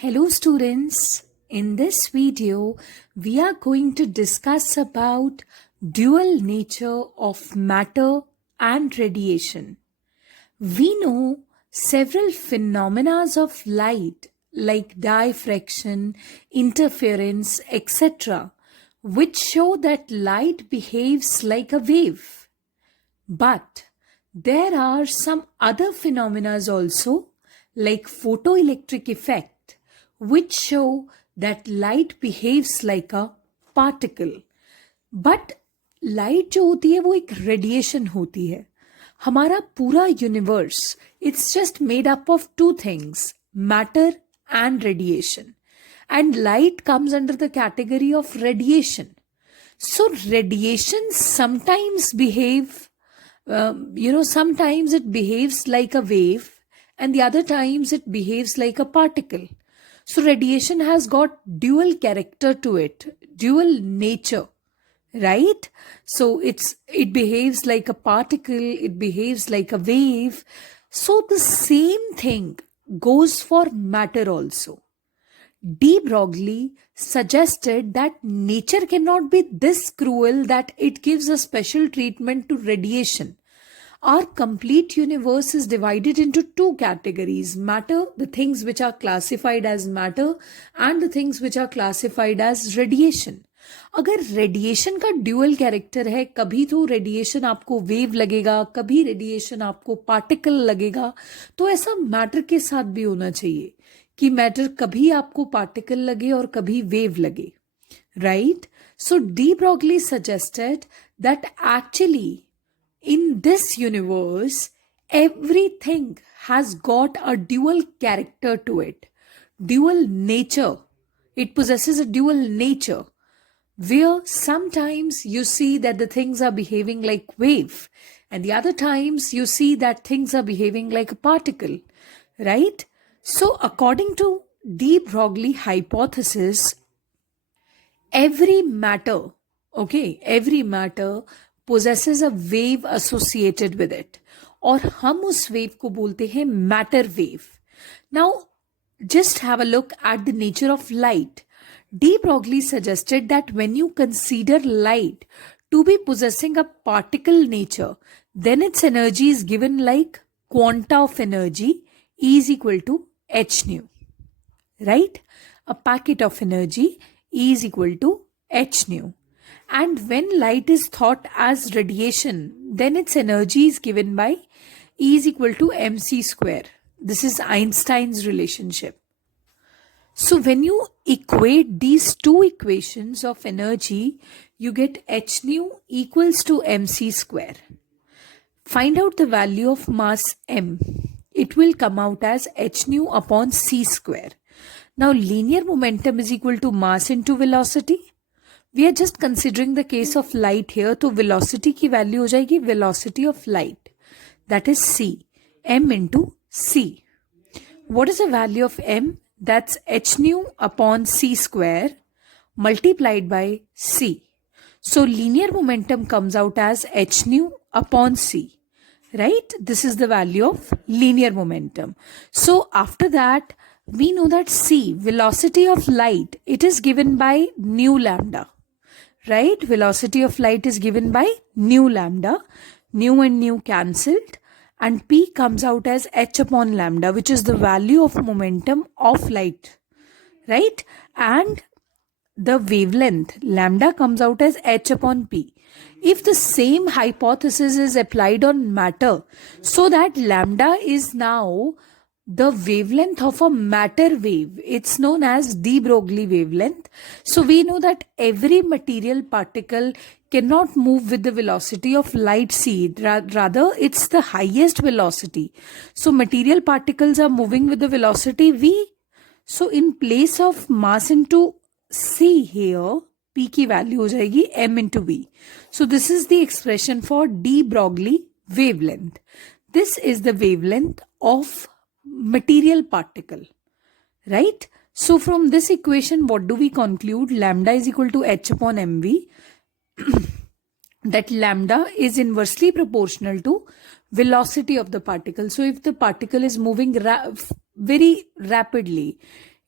Hello students, in this video we are going to discuss about dual nature of matter and radiation. We know several phenomena of light like diffraction, interference, etc., which show that light behaves like a wave. But there are some other phenomena also like photoelectric effect which show that light behaves like a particle. But light जो होती है वो एक radiation होती है. हमारा पूरा universe it's just made up of two things, matter and radiation, and light comes under the category of radiation. So radiation sometimes sometimes it behaves like a wave and the other times it behaves like a particle. So radiation has got dual character to it, dual nature, right? So it behaves like a particle, it behaves like a wave. So the same thing goes for matter also. De Broglie suggested that nature cannot be this cruel that it gives a special treatment to radiation. Our complete universe is divided into two categories: matter, the things which are classified as matter, and the things which are classified as radiation. अगर radiation का dual character है, कभी तो radiation आपको wave लगेगा, कभी radiation आपको particle लगेगा, तो ऐसा मैटर के साथ भी होना चाहिए कि मैटर कभी आपको पार्टिकल लगे और कभी वेव लगे, right? So de Broglie suggested that actually in this universe, everything has got a dual character to it, dual nature. It possesses a dual nature, where sometimes you see that the things are behaving like wave, and the other times you see that things are behaving like a particle, right? So according to de Broglie hypothesis, every matter possesses a wave associated with it, और हम उस wave को बोलते हैं matter wave. Now just have a look at the nature of light. De Broglie suggested that when you consider light to be possessing a particle nature, then its energy is given like quanta of energy E is equal to h nu, right? A packet of energy E is equal to h nu. And when light is thought as radiation, then its energy is given by E is equal to mc square. This is Einstein's relationship. So when you equate these two equations of energy, you get h nu equals to mc square. Find out the value of mass m. It will come out as h nu upon c square. Now linear momentum is equal to mass into velocity. We are just considering the case of light here, तो velocity की value हो जाएगी velocity of light, that is c, m into c. What is the value of m? That's h nu upon c square multiplied by c. So linear momentum comes out as h nu upon c, right? This is the value of linear momentum. So after that, we know that c, velocity of light, it is given by nu lambda. Right? Velocity of light is given by nu lambda. Nu and nu cancelled, and P comes out as h upon lambda, which is the value of momentum of light, right? And the wavelength lambda comes out as h upon P. If the same hypothesis is applied on matter, so that lambda is now the wavelength of a matter wave, it's known as de Broglie wavelength. So we know that every material particle cannot move with the velocity of light c, rather it's the highest velocity. So material particles are moving with the velocity v. So in place of mass into c here, p की value हो जाएगी m into v. So this is the expression for de Broglie wavelength. This is the wavelength of material particle, right? So from this equation, what do we conclude? Lambda is equal to h upon mv. That lambda is inversely proportional to velocity of the particle. So if the particle is moving very rapidly,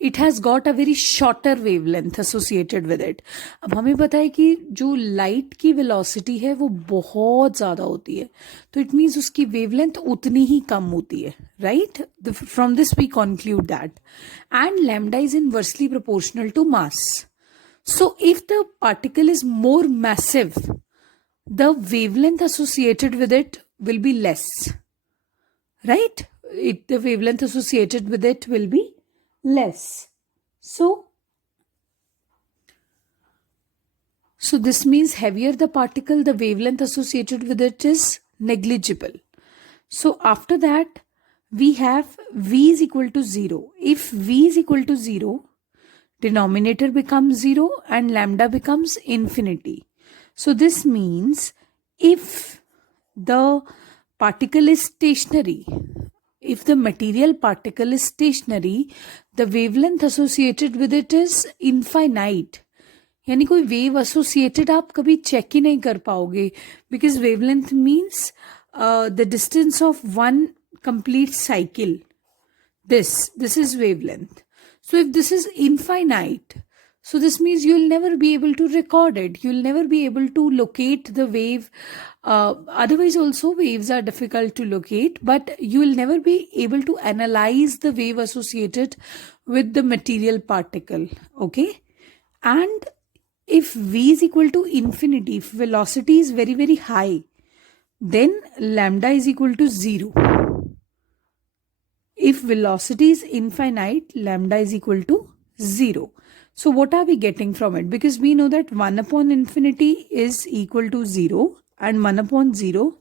it has got a very shorter wavelength associated with it. अब हमें पता है कि जो light की velocity है वो बहुत ज़्यादा होती है, तो इट मीन्स उसकी वेवलेंथ उतनी ही कम होती है, right? From this we conclude that. And lambda is inversely proportional to mass. So if the particle is more massive, the wavelength associated with it will be less, right? The wavelength associated with it will be less. So this means heavier the particle, the wavelength associated with it is negligible. So after that, we have V is equal to 0. If V is equal to 0, denominator becomes 0 and lambda becomes infinity. So this means if the particle is stationary, if the material particle is stationary, the wavelength associated with it is infinite. यानी कोई wave associated आप कभी check ही नहीं कर पाओगे, because wavelength means the distance of one complete cycle. This is wavelength. So if this is infinite, so this means you'll never be able to record it. You'll never be able to locate the wave. Otherwise also waves are difficult to locate, but you will never be able to analyze the wave associated with the material particle. Okay. And if V is equal to infinity, if velocity is very, very high, then lambda is equal to 0. If velocity is infinite, lambda is equal to 0. So what are we getting from it? Because we know that 1 upon infinity is equal to 0 and 1 upon 0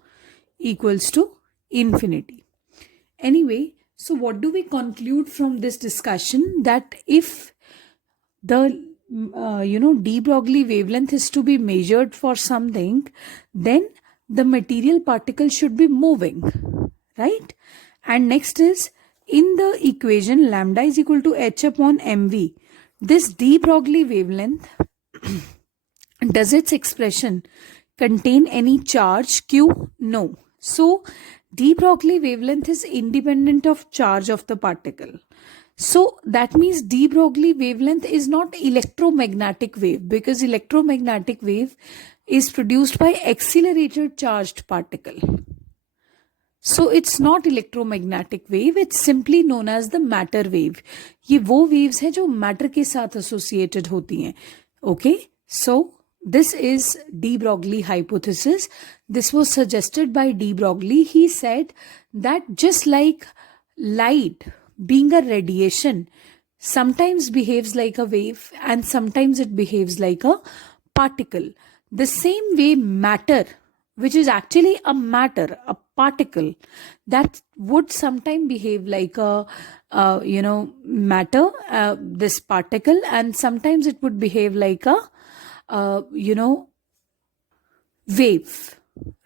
equals to infinity. Anyway, so what do we conclude from this discussion? That if the de Broglie wavelength is to be measured for something, then the material particle should be moving, right? And next is, in the equation lambda is equal to h upon mv, this de Broglie wavelength, does its expression contain any charge q? No. So de Broglie wavelength is independent of charge of the particle. So that means de Broglie wavelength is not electromagnetic wave, because electromagnetic wave is produced by accelerated charged particle. So it's not electromagnetic wave, it's simply known as the matter wave. ये वो waves हैं जो matter के साथ associated होती हैं. Okay, so this is de Broglie hypothesis. This was suggested by de Broglie. He said that just like light being a radiation sometimes behaves like a wave and sometimes it behaves like a particle, the same way matter, which is actually a matter, a particle, that would sometimes behave like a matter, this particle, and sometimes it would behave like a wave,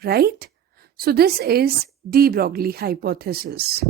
right? So this is de Broglie hypothesis.